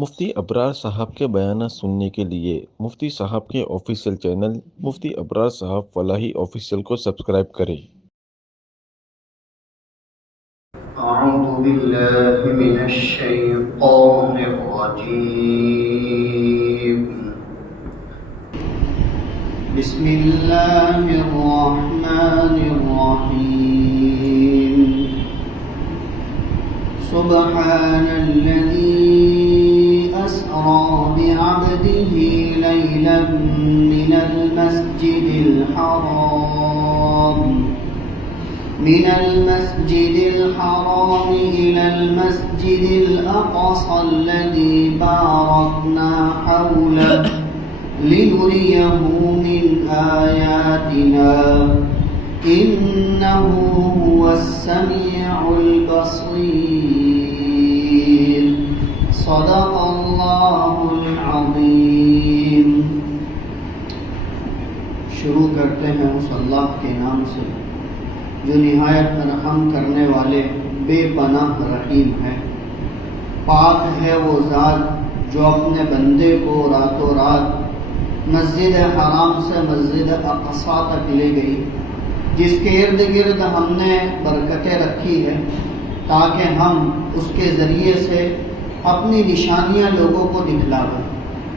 مفتی ابرار صاحب کے بیانات سننے کے لیے مفتی صاحب کے آفیشیل چینل مفتی ابرار صاحب فلاحی آفیشیل کو سبسکرائب کریں۔ اعوذ باللہ من الشیطان الرجیم بسم اللہ الرحمن الرحیم سبحان الذی أسرى بعبده ليلا من المسجد الحرام إلى المسجد الأقصى الذي باركنا حوله لنريه من آياتنا إنه هو السميع البصير صدق اللہ العظیم۔ شروع کرتے ہیں اس اللہ کے نام سے جو نہایت رحم کرنے والے بے پناہ رحیم ہے۔ پاک ہے وہ ذات جو اپنے بندے کو راتوں رات مسجد حرام سے مسجد اقصیٰ تک لے گئی، جس کے ارد گرد ہم نے برکتیں رکھی ہے تاکہ ہم اس کے ذریعے سے اپنی نشانیاں لوگوں کو دکھلاویں،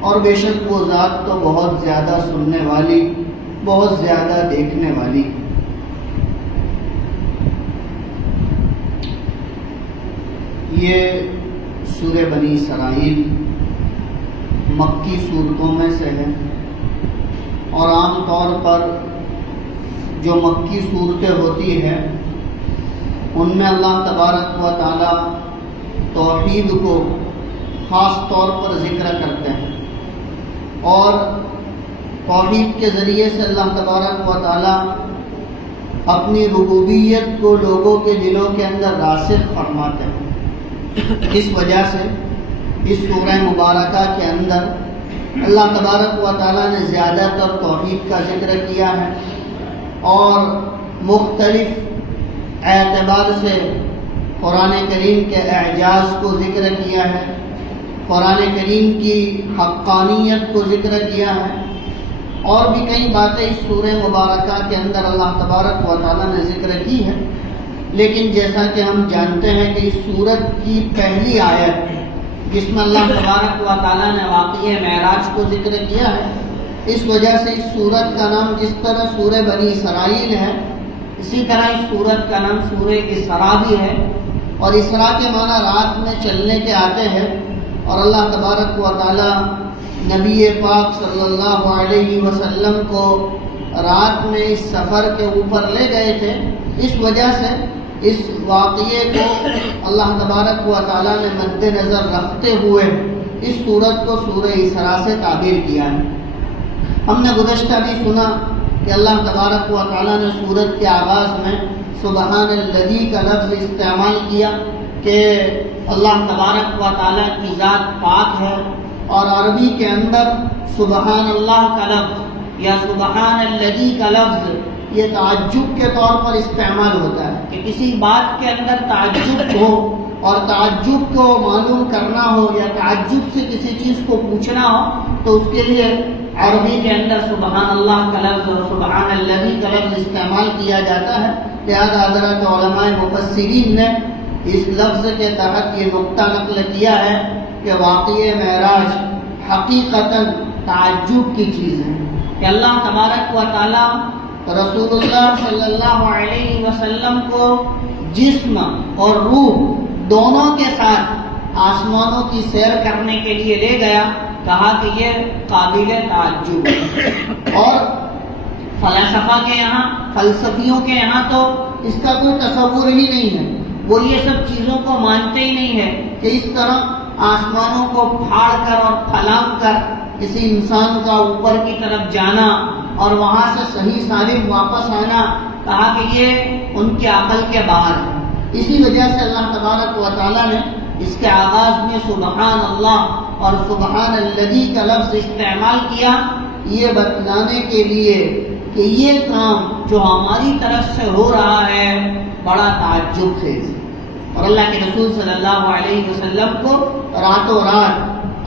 اور بے شک وہ ذات تو بہت زیادہ سننے والی، بہت زیادہ دیکھنے والی۔ یہ سورہ بنی اسرائیل مکی صورتوں میں سے ہے، اور عام طور پر جو مکی صورتیں ہوتی ہیں ان میں اللہ تبارک و تعالی توحید کو خاص طور پر ذکر کرتے ہیں، اور توحید کے ذریعے سے اللہ تبارک و تعالی اپنی ربوبیت کو لوگوں کے دلوں کے اندر راسخ فرماتے ہیں۔ اس وجہ سے اس سورہ مبارکہ کے اندر اللہ تبارک و تعالی نے زیادہ تر توحید کا ذکر کیا ہے، اور مختلف اعتبار سے قرآن کریم کے اعجاز کو ذکر کیا ہے، قرآن کریم کی حقانیت کو ذکر کیا ہے، اور بھی کئی باتیں اس سورہ مبارکہ کے اندر اللہ تبارک و تعالی نے ذکر کی ہے۔ لیکن جیسا کہ ہم جانتے ہیں کہ اس سورت کی پہلی آیت جس میں اللہ تبارک و تعالی نے واقعہ معراج کو ذکر کیا ہے، اس وجہ سے اس سورت کا نام جس طرح سورہ بنی اسرائیل ہے، اسی طرح اس سورت کا نام سورہ اسراء بھی ہے، اور اسراء کے معنی رات میں چلنے کے آتے ہیں، اور اللہ تبارک و تعالی نبی پاک صلی اللہ علیہ وسلم کو رات میں اس سفر کے اوپر لے گئے تھے۔ اس وجہ سے اس واقعے کو اللہ تبارک و تعالی نے مد نظر رکھتے ہوئے اس سورت کو سورہ اسراء سے تعبیر کیا ہے۔ ہم نے گزشتہ بھی سنا کہ اللہ تبارک و تعالی نے سورت کے آغاز میں سبحان الذی کا لفظ استعمال کیا کہ اللہ تبارک و تعالی کی ذات پاک ہے، اور عربی کے اندر سبحان اللہ کا لفظ یا سبحان الذی کا لفظ یہ تعجب کے طور پر استعمال ہوتا ہے کہ کسی بات کے اندر تعجب ہو اور تعجب کو معلوم کرنا ہو یا تعجب سے کسی چیز کو پوچھنا ہو تو اس کے لیے عربی کے اندر سبحان اللہ کا لفظ اور سبحان الذی کا لفظ استعمال کیا جاتا ہے۔ لہذا حضرت علماء مفسرین نے اس لفظ کے تحت یہ نقطہ نقل کیا ہے کہ واقعہ معراج حقیقتاً تعجب کی چیز ہے کہ اللہ تبارک و تعالی رسول اللہ صلی اللہ علیہ وسلم کو جسم اور روح دونوں کے ساتھ آسمانوں کی سیر کرنے کے لیے لے گیا، کہا کہ یہ قابل تعجب ہے۔ اور فلسفیوں کے یہاں تو اس کا کوئی تصور ہی نہیں ہے، وہ یہ سب چیزوں کو مانتے ہی نہیں ہے کہ اس طرح آسمانوں کو پھاڑ کر اور پھلانگ کر کسی انسان کا اوپر کی طرف جانا اور وہاں سے صحیح سالم واپس آنا، کہا کہ یہ ان کی عقل کے باہر ہے۔ اسی وجہ سے اللہ تبارک و تعالی نے اس کے آغاز میں سبحان اللہ اور سبحان الذی کا لفظ استعمال کیا، یہ بتلانے کے لیے کہ یہ کام جو ہماری طرف سے ہو رہا ہے بڑا تعجب خیز ہے، اور اللہ کے رسول صلی اللہ علیہ وسلم کو راتوں رات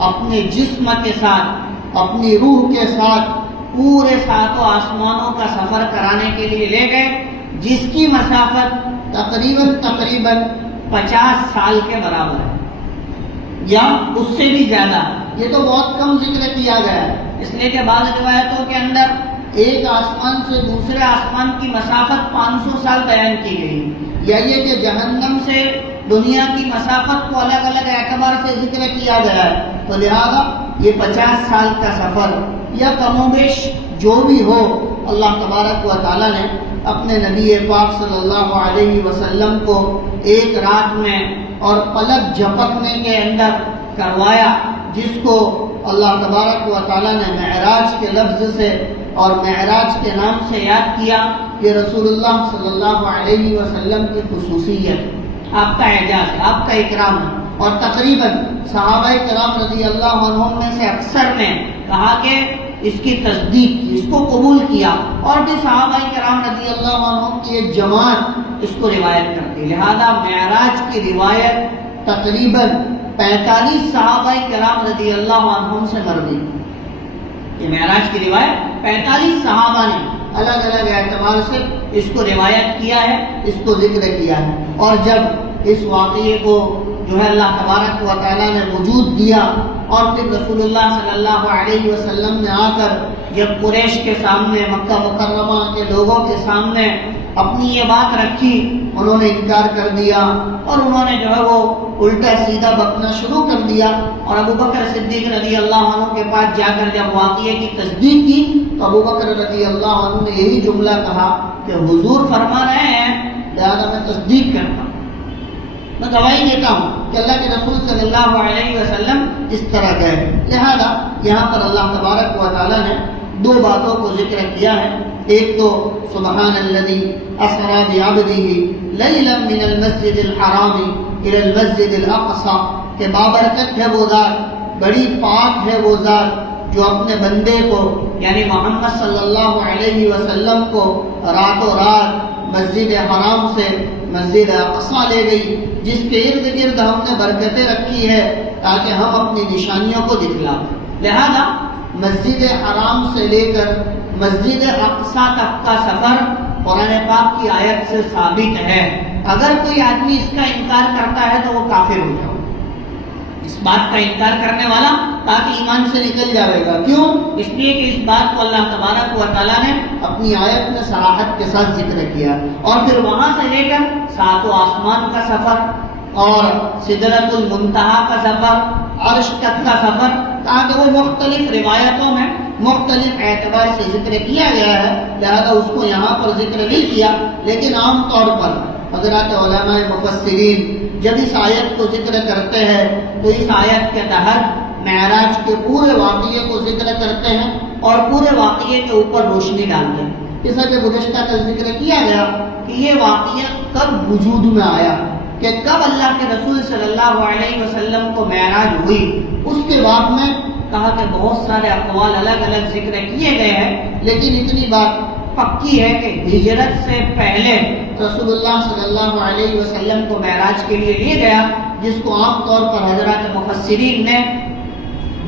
اپنے جسم کے ساتھ، اپنی روح کے ساتھ پورے ساتوں آسمانوں کا سفر کرانے کے لیے لے گئے، جس کی مسافت تقریباً 50 سال کے برابر ہے یا اس سے بھی زیادہ۔ یہ تو بہت کم ذکر کیا گیا ہے، اس لیے کہ بعض روایتوں کے اندر ایک آسمان سے دوسرے آسمان کی مسافت 500 سال بیان کی گئی، یا یہ کہ جہنم سے دنیا کی مسافت کو الگ الگ اعتبار سے ذکر کیا گیا ہے، تو لہذا یہ 50 سال کا سفر یا کم و بیش جو بھی ہو، اللہ تبارک و تعالیٰ نے اپنے نبی پاک صلی اللہ علیہ وسلم کو ایک رات میں اور پلک جھپکنے کے اندر کروایا، جس کو اللہ تبارک و تعالیٰ نے معراج کے لفظ سے اور معراج کے نام سے یاد کیا۔ یہ رسول اللہ صلی اللہ علیہ وسلم کی خصوصیت، آپ کا اعزاز ہے، آپ کا اکرام ہے۔ اور تقریباً صحابہ کرام رضی اللہ عنہم میں سے اکثر نے کہا کہ اس کی تصدیق کی، اس کو قبول کیا، اور بھی صحابہ کرام رضی اللہ عنہم کی ایک جماعت اس کو روایت کرتی۔ لہذا معراج کی روایت تقریباً 45 صحابہ کرام رضی اللہ عنہم سے مروی۔ یہ معراج کی روایت 45 صحابہ نے الگ الگ اعتبار سے اس کو روایت کیا ہے، اس کو ذکر کیا ہے۔ اور جب اس واقعے کو جو ہے اللہ تبارک و تعالیٰ نے وجود دیا، اور پھر رسول اللہ صلی اللہ علیہ وسلم نے آ کر جب قریش کے سامنے، مکہ مکرمہ کے لوگوں کے سامنے اپنی یہ بات رکھی، انہوں نے انکار کر دیا، اور انہوں نے جو ہے وہ الٹا سیدھا بکنا شروع کر دیا۔ اور ابو بکر صدیق رضی اللہ عنہ کے پاس جا کر جب واقعے کی تصدیق کی تو ابو بکر رضی اللہ عنہ نے یہی جملہ کہا کہ حضور فرما رہے ہیں، لہذا میں تصدیق کرتا ہوں، میں گواہی دیتا ہوں کہ اللہ کے رسول صلی اللہ علیہ وسلم اس طرح گئے۔ لہذا یہاں پر اللہ تبارک و تعالیٰ نے دو باتوں کو ذکر کیا ہے۔ ایک تو سبحان الذی اسری بعبدہ لیلا من المسجد الحرام الی المسجد الاقصی، کہ بابرکت ہے وہ ذات، بڑی پاک ہے وہ ذات جو اپنے بندے کو یعنی محمد صلی اللہ علیہ وسلم کو راتوں رات مسجد حرام سے مسجد اقصی لے گئی، جس کے ارد گرد ہم نے برکتیں رکھی ہے تاکہ ہم اپنی نشانیوں کو دکھلائیں۔ لہذا مسجد حرام سے لے کر مسجد اقصی تک کا سفر قرآن پاک کی آیت سے ثابت ہے۔ اگر کوئی آدمی اس کا انکار کرتا ہے تو وہ کافر ہو جائے، اس بات کا انکار کرنے والا تاکہ ایمان سے نکل جائے گا۔ کیوں؟ اس لیے کہ اس بات کو اللہ تبارک و تعالیٰ نے اپنی آیت میں صراحت کے ساتھ ذکر کیا، اور پھر وہاں سے لے کر ساتوں آسمان کا سفر اور سدرۃ المنتہا کا سفر، عرش تک کا سفر، تاکہ وہ مختلف روایتوں میں مختلف اعتبار سے ذکر کیا گیا ہے، لہذا اس کو یہاں پر ذکر نہیں کیا۔ لیکن عام طور پر حضرات علماء مفسرین جب اس آیت کو ذکر کرتے ہیں تو اس آیت کے تحت معراج کے پورے واقعے کو ذکر کرتے ہیں اور پورے واقعے کے اوپر روشنی ڈالتے ہیں۔ جیسا کہ گزشتہ کا ذکر کیا گیا کہ یہ واقعہ کب وجود میں آیا، کہ کب اللہ کے رسول صلی اللہ علیہ وسلم کو معراج ہوئی۔ اس کے بعد میں کہا کہ بہت سارے اقوال الگ الگ ذکر کیے گئے ہیں، لیکن اتنی بات پکی ہے کہ ہجرت سے پہلے رسول اللہ صلی اللہ علیہ وسلم کو معراج کے لیے لے گیا، جس کو عام طور پر حضرات مفسرین نے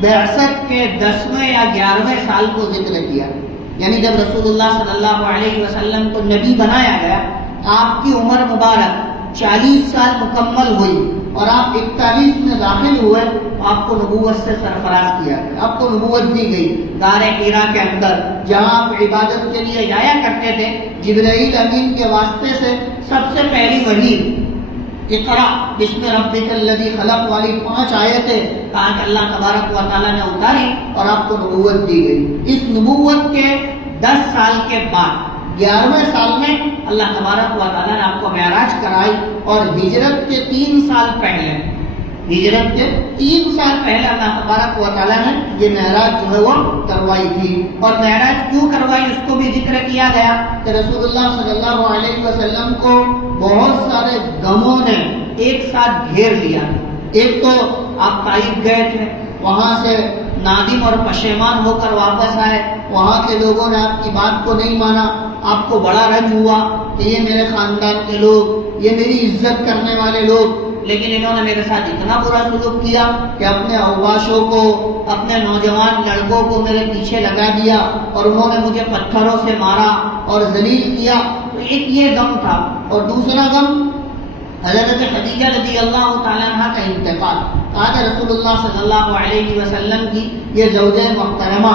بعثت کے 10ویں یا 11ویں سال کو ذکر کیا، یعنی جب رسول اللہ صلی اللہ علیہ وسلم کو نبی بنایا گیا، آپ کی عمر مبارک 40 سال مکمل ہوئی اور آپ 41 میں داخل ہوئے، آپ کو نبوت سے سرفراز کیا گیا، آپ کو نبوت دی گئی۔ غار حرا کے اندر جہاں آپ عبادت کے لیے جایا کرتے تھے، جبرائیل امین کے واسطے سے سب سے پہلی وحی اقرا بسم ربک الذی خلق والی 5 آیتیں کہا کہ اللہ تبارک و تعالیٰ نے اتاری اور آپ کو نبوت دی گئی۔ اس نبوت کے 10 سال کے بعد 11ویں سال میں اللہ تبارک و تعالیٰ نے آپ کو معراج کرائی، اور ہجرت کے 3 سال پہلے اللہ تبارک و تعالیٰ نے یہ معراج جو ہے وہ کروائی تھی۔ اور معراج کیوں کروائی اس کو بھی ذکر کیا گیا کہ رسول اللہ صلی اللہ علیہ وسلم کو بہت سارے غموں نے ایک ساتھ گھیر لیا۔ ایک تو آپ طائف گئے تھے، وہاں سے نادم اور پشیمان ہو کر واپس آئے، وہاں کے لوگوں نے آپ کی بات کو نہیں مانا، آپ کو بڑا رنج ہوا کہ یہ میرے خاندان کے لوگ، یہ میری عزت کرنے والے لوگ، لیکن انہوں نے میرے ساتھ اتنا برا سلوک کیا کہ اپنے اوباشوں کو، اپنے نوجوان لڑکوں کو میرے پیچھے لگا دیا اور انہوں نے مجھے پتھروں سے مارا اور ذلیل کیا۔ تو ایک یہ غم تھا، اور دوسرا غم حضرت خدیجہ رضی اللہ تعالیٰ عنہ کا انتقال۔ کہا کہ رسول اللہ صلی اللہ علیہ وسلم کی یہ زوجہ محترمہ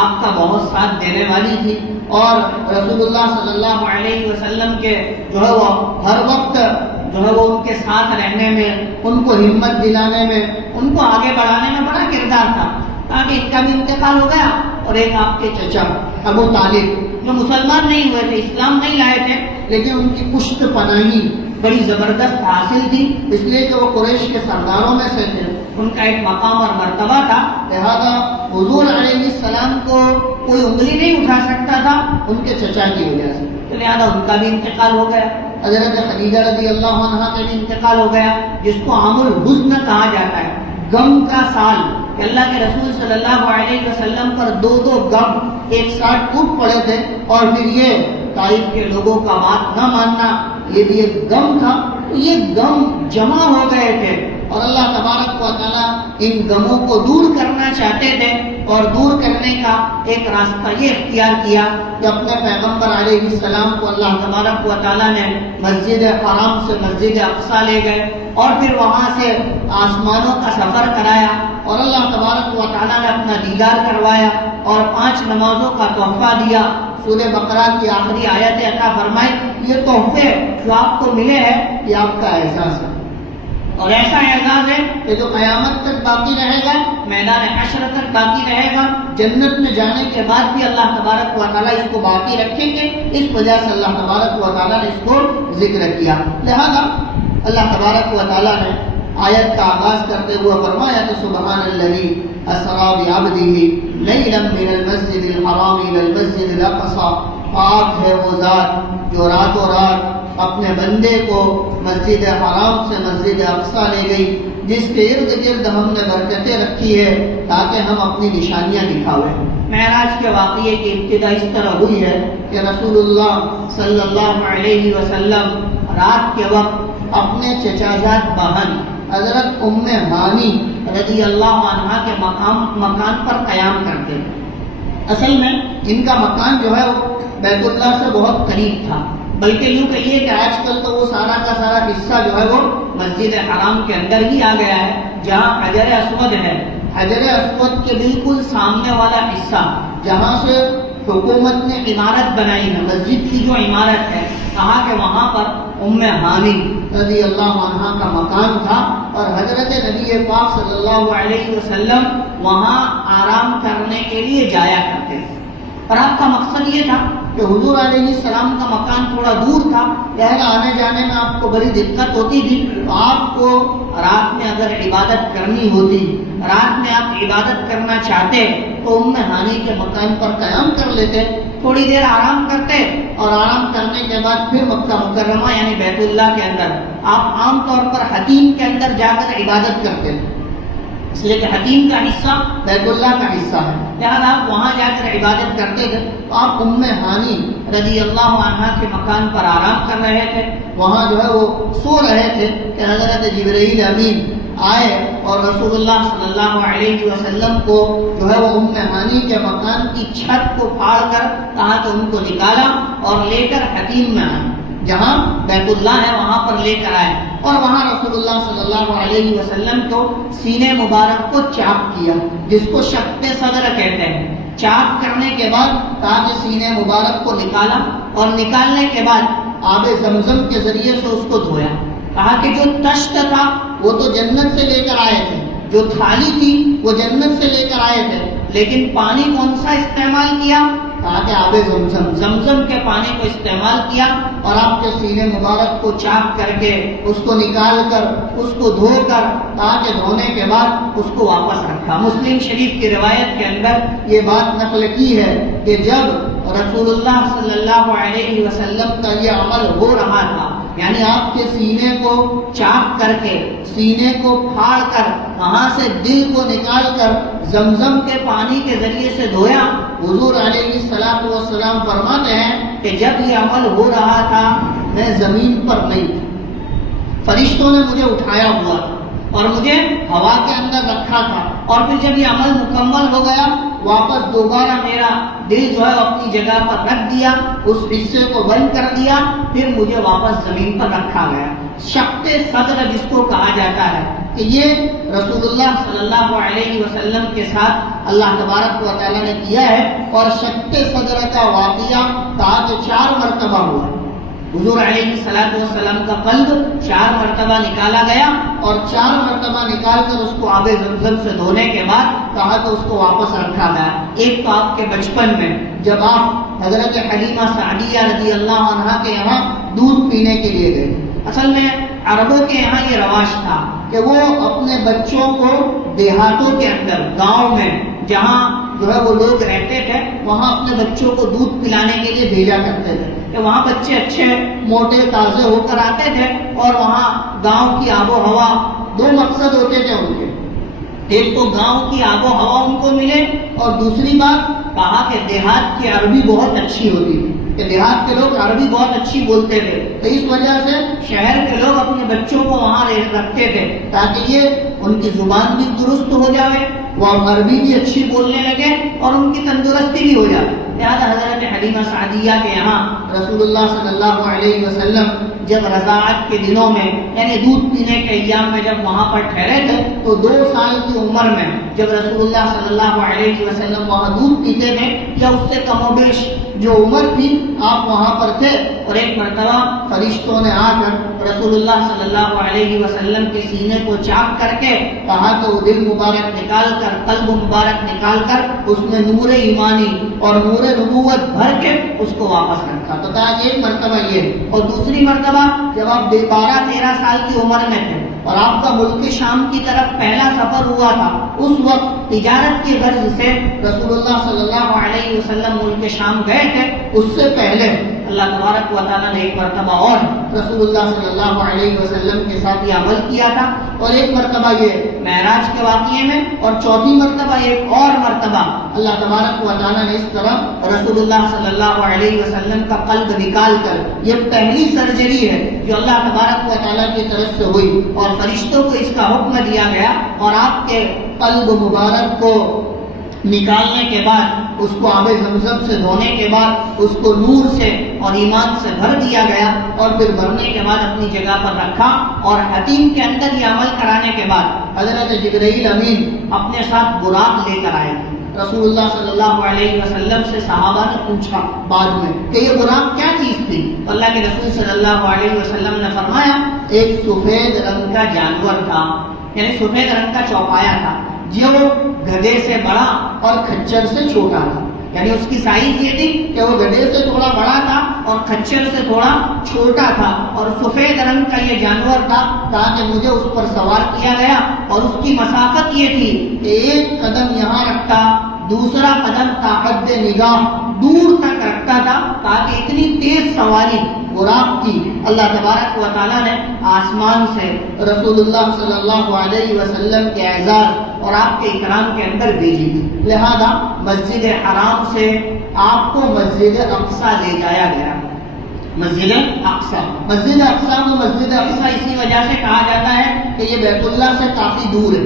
آپ کا بہت ساتھ دینے والی تھی، اور رسول اللہ صلی اللہ علیہ وسلم کے جو ہے وہ ہر وقت جو ہے وہ ان کے ساتھ رہنے میں، ان کو ہمت دلانے میں، ان کو آگے بڑھانے میں بڑا کردار تھا۔ تاکہ ان کا بھی انتقال ہو گیا، اور ایک آپ کے چچا ابو طالب جو مسلمان نہیں ہوئے تھے، اسلام نہیں لائے تھے، لیکن ان کی پشت پناہی بڑی زبردست حاصل تھی، اس لیے کہ وہ قریش کے سرداروں میں سے تھے، ان کا ایک مقام اور مرتبہ تھا، لہذا حضور علیہ السلام کو کوئی انگلی نہیں اٹھا سکتا تھا ان کے چچا کی وجہ سے، تو لہذا ان کا بھی انتقال ہو گیا۔ حضرت خدیجہ رضی اللہ عنہ کا بھی انتقال ہو گیا، جس کو عام الحزن کہا جاتا ہے، غم کا سال، کہ اللہ کے رسول صلی اللہ علیہ وسلم پر دو غم ایک ساتھ ٹوٹ پڑے تھے، اور پھر یہ طائف کے لوگوں کا بات نہ ماننا، یہ بھی ایک غم تھا۔ تو یہ غم جمع ہو گئے تھے، اور اللہ تبارک و تعالیٰ ان غموں کو دور کرنا چاہتے تھے، اور دور کرنے کا ایک راستہ یہ اختیار کیا کہ اپنے پیغمبر علیہ السلام کو اللہ تبارک و تعالیٰ نے مسجد حرام سے مسجد اقصیٰ لے گئے، اور پھر وہاں سے آسمانوں کا سفر کرایا، اور اللہ تبارک و تعالیٰ نے اپنا دیدار کروایا، اور 5 نمازوں کا تحفہ دیا۔ سورہ بقرہ کی آخری آیت عطا فرمائی، یہ تحفے جو آپ کو ملے ہیں یہ آپ کا اعزاز ہے، اور ایسا اعزاز ہے کہ جو قیامت تک باقی رہے گا، میدان حشر تک باقی رہے گا، جنت میں جانے کے بعد بھی اللہ تبارک و تعالیٰ اس کو باقی رکھیں گے، اس وجہ سے اللہ تبارک و تعالیٰ نے اس کو ذکر کیا۔ لہذا اللہ تبارک و تعالیٰ نے آیت کا آغاز کرتے ہوئے فرمایا کہ سبحان الذی اسریٰ بعبدہ لیلا من المسجد الحرام الی المسجد الاقصی، پاک ہے وہ ذات جو راتوں رات اپنے بندے کو مسجد حرام سے مسجد اقصیٰ لے گئی، جس کے ارد گرد ہم نے برکتیں رکھی ہے تاکہ ہم اپنی نشانیاں دکھاویں۔ معراج کے واقعے کی ابتدا اس طرح ہوئی ہے کہ رسول اللہ صلی اللہ علیہ وسلم رات کے وقت اپنے چچازاد بہن حضرت ام ہانی رضی اللہ عنہا کے مکان پر قیام کرتے ہیں۔ اصل میں ان کا مکان جو ہے وہ بیت اللہ سے بہت قریب تھا، بلکہ یوں کہیے کہ آج کل تو وہ سارا کا سارا حصہ جو ہے وہ مسجد حرام کے اندر ہی آ گیا ہے، جہاں حجر اسود ہے، حجر اسود کے بالکل سامنے والا حصہ جہاں سے حکومت نے عمارت بنائی ہے، مسجد کی جو عمارت ہے، کہا کہ وہاں پر ام ہانی رضی اللہ عنہا کا مکان تھا، اور حضرت نبی پاک صلی اللہ علیہ وسلم وہاں آرام کرنے کے لیے جایا کرتے تھے۔ اور آپ کا مقصد یہ تھا کہ حضور علیہ السلام کا مکان تھوڑا دور تھا، لہذا آنے جانے میں آپ کو بڑی دقت ہوتی تھی، تو آپ کو رات میں اگر عبادت کرنی ہوتی، رات میں آپ عبادت کرنا چاہتے تو ام ہانی کے مکان پر قیام کر لیتے، تھوڑی دیر آرام کرتے، اور آرام کرنے کے بعد پھر مکہ مکرمہ یعنی بیت اللہ کے اندر آپ عام طور پر حتیم کے اندر جا کر عبادت کرتے تھے، اس لیے کہ حتیم کا حصہ بیت اللہ کا حصہ ہے، لہذا آپ وہاں جا کر عبادت کرتے تھے۔ تو آپ ام ہانی رضی اللہ عنہا کے مکان پر آرام کر رہے تھے، وہاں جو ہے وہ سو رہے تھے کہ حضرت جبرائیل امین آئے اور رسول اللہ صلی اللہ علیہ وسلم کو جو ہے وہ ام ہانی کے مکان کی چھت کو پھاڑ کر کہا کہ ان کو نکالا اور لے کر حتیم میں آئے، جہاں بیت اللہ ہے وہاں پر لے کر آئے، اور وہاں رسول اللہ صلی اللہ علیہ وسلم کو سینے مبارک کو چاک کیا، جس کو شق صدر کہتے ہیں۔ چاک کرنے کے بعد کہا کہ سینے مبارک کو نکالا، اور نکالنے کے بعد آب زمزم کے ذریعے سے اس کو دھویا، کہا کہ جو تشت تھا وہ تو جنت سے لے کر آئے تھے، جو تھالی تھی وہ جنت سے لے کر آئے تھے، لیکن پانی کون سا استعمال کیا؟ کہا کہ آب زمزم، زمزم کے پانی کو استعمال کیا، اور آپ کے سینے مبارک کو چاک کر کے اس کو نکال کر اس کو دھو کر کہا کہ دھونے کے بعد اس کو واپس رکھا۔ مسلم شریف کی روایت کے اندر یہ بات نقل کی ہے کہ جب رسول اللہ صلی اللہ علیہ وسلم کا یہ عمل ہو رہا تھا یعنی آپ کے سینے کو چاک کر کے، سینے کو پھاڑ کر، وہاں سے دل کو نکال کر زمزم کے پانی کے ذریعے سے دھویا۔ حضور علیہ الصلوۃ والسلام فرماتے ہیں کہ جب یہ عمل ہو رہا تھا میں زمین پر نہیں تھا، فرشتوں نے مجھے اٹھایا ہوا تھا اور مجھے ہوا کے اندر رکھا تھا، اور پھر جب یہ عمل مکمل ہو گیا واپس دوبارہ میرا دل جو ہے اپنی جگہ پر رکھ دیا، اس حصے کو بند کر دیا، پھر مجھے واپس زمین پر رکھا گیا۔ شق صدر جس کو کہا جاتا ہے کہ یہ رسول اللہ صلی اللہ علیہ وسلم کے ساتھ اللہ تبارک و تعالیٰ نے کیا ہے، اور شق صدر کا واقعہ کہا کہ 4 مرتبہ ہوا۔ حضور علیہ الصلوۃ والسلام کا قلب 4 مرتبہ نکالا گیا، اور 4 مرتبہ نکال کر اس کو آب زمزم سے دھونے کے بعد کہا کہ اس کو واپس رکھا گیا۔ ایک تو آپ کے بچپن میں جب آپ حضرت حلیمہ سعدیہ رضی اللہ عنہا کے یہاں دودھ پینے کے لیے گئے، اصل میں عربوں کے یہاں یہ رواج تھا کہ وہ اپنے بچوں کو دیہاتوں کے اندر، گاؤں میں جہاں جو ہے وہ لوگ رہتے تھے، وہاں اپنے بچوں کو دودھ پلانے کے لیے بھیجا کرتے تھے کہ وہاں بچے اچھے موٹے تازے ہو کر آتے تھے، اور وہاں گاؤں کی آب و ہوا، 2 مقصد ہوتے تھے ان کے، ایک تو گاؤں کی آب و ہوا ان کو ملے، اور دوسری بات کہا کہ دیہات کی عربی بہت اچھی ہوتی تھی، کہ دیہات کے لوگ عربی بہت اچھی بولتے تھے، تو اس وجہ سے شہر کے لوگ اپنے بچوں کو وہاں رکھتے تھے تاکہ یہ ان کی زبان بھی درست ہو جائے، وہ عربی بھی اچھی بولنے لگے، اور ان کی تندرستی بھی ہو جائے۔ لہٰذا حضرت حلیمہ سعدیہ کے یہاں رسول اللہ صلی اللہ علیہ وسلم جب رضاعت کے دنوں میں، یعنی دودھ پینے کے ایام میں جب وہاں پر ٹھہرے تھے، تو 2 سال کی عمر میں جب رسول اللہ صلی اللہ علیہ وسلم وہاں دودھ پیتے تھے، یا اس سے کم و بیش جو عمر تھی آپ وہاں پر تھے، اور ایک مرتبہ فرشتوں نے آ کر رسول اللہ صلی اللہ علیہ وسلم کے سینے کو چاک کر کے کہا کہ وہ دل مبارک نکال کر، قلب مبارک نکال کر اس میں نور ایمانی اور نور نبوت بھر کے اس کو واپس رکھا۔ تو تاکہ ایک مرتبہ یہ، اور دوسری مرتبہ جب آپ 12-13 سال کی عمر میں تھے اور آپ کا ملک شام کی طرف پہلا سفر ہوا تھا، اس وقت تجارت کی غرض سے رسول اللہ صلی اللہ علیہ وسلم ملک شام گئے تھے۔ اس سے پہلے اللہ تبارک و تعالیٰ نے ایک مرتبہ اور رسول اللہ صلی اللہ علیہ وسلم کے ساتھ یہ عمل کیا تھا، اور ایک مرتبہ یہ معراج کے واقعے میں، اور چوتھی مرتبہ ایک اور مرتبہ اللہ تبارک و تعالیٰ نے اس طرح رسول اللہ صلی اللہ علیہ وسلم کا قلب نکال کر، یہ پہلی سرجری ہے جو اللہ تبارک و تعالیٰ کی طرف سے ہوئی، اور فرشتوں کو اس کا حکم دیا گیا، اور آپ کے قلب مبارک کو نکالنے کے بعد، اس کو آب زمزم سے دھونے کے بعد اس کو نور سے اور ایمان سے بھر دیا گیا، اور پھر بھرنے کے بعد اپنی جگہ پر رکھا، اور حتیم کے اندر یہ عمل کرانے کے بعد حضرت جبرائیل امین اپنے ساتھ براق لے کر آئے تھے۔ رسول اللہ صلی اللہ علیہ وسلم سے صحابہ نے پوچھا بعد میں کہ یہ براق کیا چیز تھی؟ اللہ کے رسول صلی اللہ علیہ وسلم نے فرمایا ایک سفید رنگ کا جانور تھا، یعنی سفید رنگ کا چوپایا تھا، جو گدھے سے بڑا اور کھچر سے چھوٹا تھا، یعنی اس کی سائز یہ تھی کہ وہ گدھے سے تھوڑا بڑا تھا اور کھچر سے تھوڑا چھوٹا تھا، اور سفید رنگ کا یہ جانور تھا تاکہ مجھے اس پر سوار کیا گیا، اور اس کی مسافت یہ تھی کہ ایک قدم یہاں رکھتا، دوسرا قدم طاقت نگاہ دور تک رکھتا تھا، تاکہ اتنی تیز سواری براق کی اللہ تبارک و تعالیٰ نے آسمان سے رسول اللہ صلی اللہ علیہ وسلم کے اعزاز اور آپ کے اکرام کے اندر بھیجی تھی۔ لہذا مسجد حرام سے آپ کو مسجد اقصی لے جایا گیا۔ مسجد اقصی کو مسجد اقصی اسی وجہ سے کہا جاتا ہے کہ یہ بیت اللہ سے کافی دور ہے،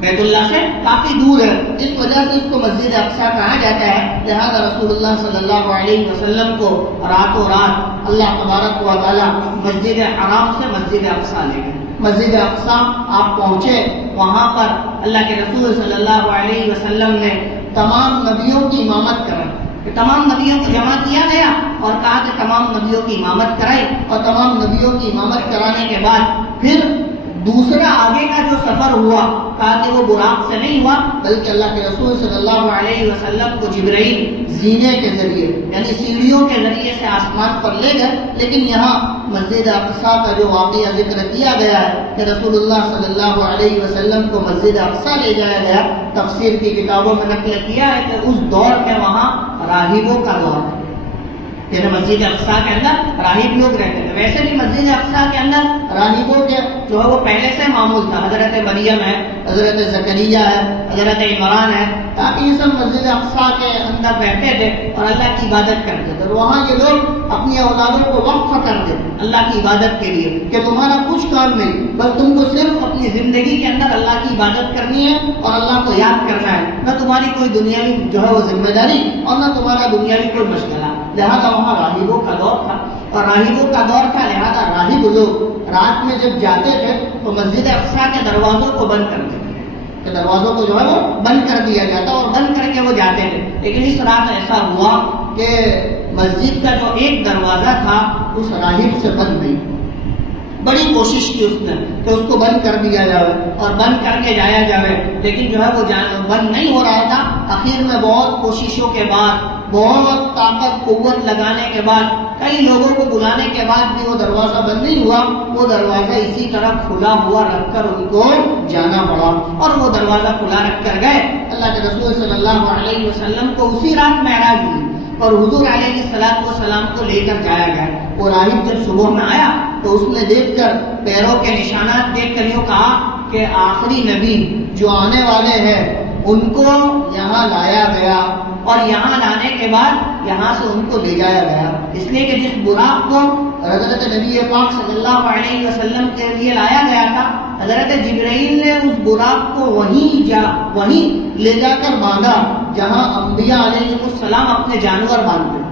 بیت اللہ سے کافی دور ہے، اس وجہ سے اس کو مسجد اقصی کہا جاتا ہے۔ لہذا رسول اللہ صلی اللہ علیہ وسلم کو راتوں رات اللہ تبارک و تعالیٰ مسجد حرام سے مسجد اقصی لے گئے۔ مسجد اقصی آپ پہنچے، وہاں پر اللہ کے رسول صلی اللہ علیہ وسلم نے تمام نبیوں کی امامت کرائی، تمام نبیوں کو جمع کیا گیا اور کہا کہ تمام نبیوں کی امامت کرائی، اور تمام نبیوں کی امامت کرانے کے بعد پھر دوسرا آگے کا جو سفر ہوا تاکہ وہ براق سے نہیں ہوا، بلکہ اللہ کے رسول صلی اللہ علیہ وسلم کو جبرائیل زینے کے ذریعے یعنی سیڑھیوں کے ذریعے سے آسمان پر لے گئے۔ لیکن یہاں مسجد اقصی کا جو واقعہ ذکر کیا گیا ہے کہ رسول اللہ صلی اللہ علیہ وسلم کو مسجد اقصی لے جایا گیا، تفسیر کی کتابوں میں نقل کیا ہے کہ اس دور میں وہاں راہبوں کا دور تھا، یعنی مسجد اقصی کے اندر راہب لوگ رہتے تھے۔ ویسے بھی مسجد مسجد اقصیٰ کے اندر راہبوں کے جو ہے وہ پہلے سے معمول تھا. حضرت مریم ہے, حضرت زکریا ہے, حضرت عمران ہے, تاکہ یہ سب مسجد اقصیٰ کے اندر بیٹھتے تھے اور اللہ کی عبادت کرتے تھے. اور وہاں یہ لوگ اپنی اولادوں کو وقف کر دیں اللہ کی عبادت کے لیے کہ تمہارا کچھ کام نہیں, بس تم کو صرف اپنی زندگی کے اندر اللہ کی عبادت کرنی ہے اور اللہ کو یاد کرنا ہے, نہ تمہاری کوئی دنیاوی جو ہے وہ ذمہ داری اور نہ تمہارا دنیاوی کوئی مشغلہ. لہٰذا وہاں راہبوں کا دور تھا, اور راہبوں کا دور تھا, لہٰذا راہب لوگ رات میں جب جاتے تھے تو مسجد اقصیٰ کے دروازوں کو بند کر دیتے تھے, کہ دروازوں کو جو ہے وہ بند کر دیا جاتا اور بند کر کے وہ جاتے تھے. لیکن اس رات ایسا ہوا کہ مسجد کا جو ایک دروازہ تھا اس راہب سے بند نہیں. بڑی کوشش کی اس نے کہ اس کو بند کر دیا جائے اور بند کر کے جایا جائے, لیکن جو ہے وہ بند نہیں ہو رہا تھا. آخر میں بہت کوششوں کے بعد, بہت طاقت قوت لگانے کے بعد, کئی لوگوں کو بلانے کے بعد بھی وہ دروازہ بند نہیں ہوا. وہ دروازہ اسی طرح کھلا ہوا رکھ کر ان کو جانا پڑا, اور وہ دروازہ کھلا رکھ کر گئے. اللہ کے رسول صلی اللہ علیہ وسلم کو اسی رات معراج ہوئی اور حضور علیہ السلام کو لے کر جایا گیا. وہ راہب جب صبح میں آیا تو اس نے دیکھ کر پیروں کے نشانات دیکھ کر یہ کہا کہ آخری نبی جو آنے والے ہیں ان کو یہاں لایا گیا, اور یہاں لانے کے بعد یہاں سے ان کو لے جایا گیا, اس لیے کہ جس براق کو حضرت نبی پاک صلی اللہ علیہ وسلم کے لیے لایا گیا تھا, حضرت جبرائیل نے اس براق کو وہیں لے جا کر باندھا جہاں انبیاء علیہ السلام اپنے جانور باندھتے.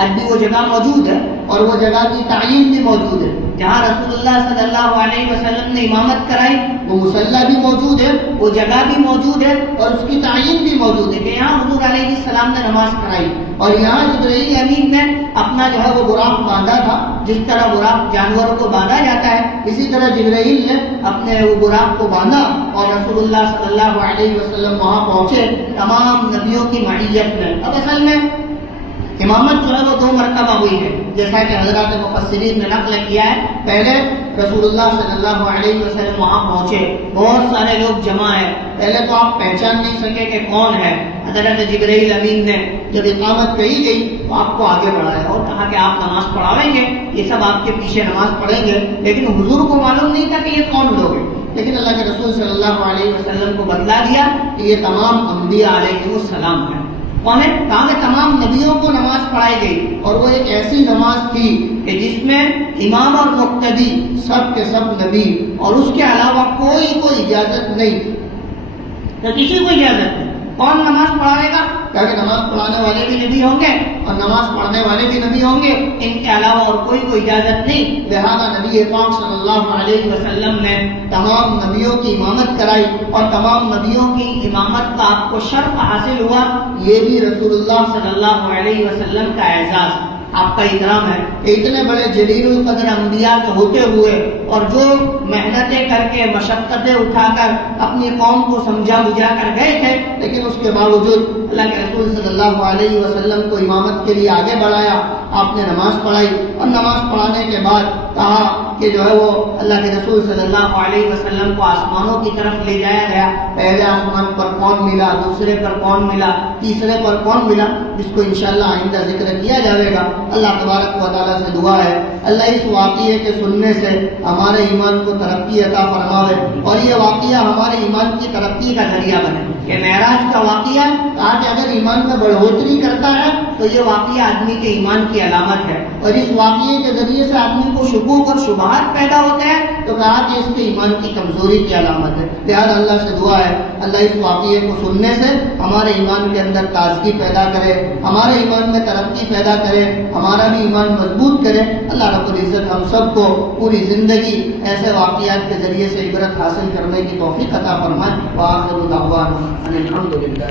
آج بھی وہ جگہ موجود ہے اور وہ جگہ کی تعین بھی موجود ہے. جہاں رسول اللہ صلی اللہ علیہ وسلم نے امامت کرائی وہ مصلی بھی موجود ہے, وہ جگہ بھی موجود ہے, اور اس کی تعین بھی موجود ہے کہ یہاں حضور علیہ السلام نے نماز کرائی. اور یہاں جبرائیل امین نے اپنا جو ہے وہ براق باندھا تھا. جس طرح براق جانوروں کو باندھا جاتا ہے, اسی طرح جبرائیل نے اپنے وہ براق کو باندھا اور رسول اللہ صلی اللہ علیہ وسلم وہاں پہنچے تمام نبیوں کی معیت میں. اب اصل میں امامت جو ہے وہ 2 مرتبہ ہوئی ہے, جیسا کہ حضرات مفسرین نے نقل کیا ہے. پہلے رسول اللہ صلی اللہ علیہ وسلم وہاں پہنچے, بہت سارے لوگ جمع ہیں, پہلے تو آپ پہچان نہیں سکے کہ کون ہے. حضرت جبرائیل امین نے جب اقامت کہی گئی تو آپ کو آگے بڑھایا اور کہا کہ آپ نماز پڑھاویں گے, یہ سب آپ کے پیچھے نماز پڑھیں گے. لیکن حضور کو معلوم نہیں تھا کہ یہ کون لوگ ہیں, لیکن اللہ کے رسول صلی اللہ علیہ وسلم کو بتلا دیا کہ یہ تمام انبیاء علیہ السلام ہیں. کہا کہ تمام نبیوں کو نماز پڑھائی گئی, اور وہ ایک ایسی نماز تھی کہ جس میں امام اور مقتدی سب کے سب نبی, اور اس کے علاوہ کوئی اجازت نہیں تھی, تو کسی کو اجازت نہیں. کون نماز پڑھائے گا؟ کہ نماز پڑھانے والے بھی نبی ہوں گے اور نماز پڑھنے والے بھی نبی ہوں گے, ان کے علاوہ اور کوئی اجازت نہیں. لہذا نبی پاک صلی اللہ علیہ وسلم نے تمام نبیوں کی امامت کرائی, اور تمام نبیوں کی امامت کا آپ کو شرف حاصل ہوا. یہ بھی رسول اللہ صلی اللہ علیہ وسلم کا اعزاز, آپ کا اکرام ہے. اتنے بڑے جلیل القدر انبیاء کے ہوتے ہوئے, اور جو محنتیں کر کے مشقتیں اٹھا کر اپنی قوم کو سمجھا بجھا کر گئے تھے, لیکن اس کے باوجود اللہ کے رسول صلی اللہ علیہ وسلم کو امامت کے لیے آگے بڑھایا. آپ نے نماز پڑھائی, اور نماز پڑھانے کے بعد کہا کہ جو ہے وہ اللہ کے رسول صلی اللہ علیہ وسلم کو آسمانوں کی طرف لے جایا گیا. پہلے آسمان پر کون ملا, دوسرے پر کون ملا, تیسرے پر کون ملا, جس کو انشاءاللہ آئندہ ذکر کیا جائے گا. اللہ تبارک و تعالیٰ سے دعا ہے اللہ اس واقعے کے سننے سے ہمارے ایمان کو ترقی عطا فرماوے, اور یہ واقعہ ہمارے ایمان کی ترقی کا ذریعہ بنے. کہ معراج کا واقعہ کہا کہ اگر ایمان میں بڑھوتری کرتا ہے تو یہ واقعہ آدمی کے ایمان کی علامت ہے, اور اس واقعے کے ذریعے سے آدمی کو شکوک اور شبہات پیدا ہوتے ہیں تو کہا کہ اس کے ایمان کی کمزوری کی علامت ہے. لہٰذا اللہ سے دعا ہے اللہ اس واقعے کو سننے سے ہمارے ایمان کے اندر تازگی پیدا کرے, ہمارے ایمان میں ترقی پیدا کرے, ہمارا بھی ایمان مضبوط کرے. اللہ رب العزت ہم سب کو پوری زندگی ایسے واقعات کے ذریعے سے عبرت حاصل کرنے کی توفیق عطا فرمائے. وآخر دعوانا ان الحمد للہ.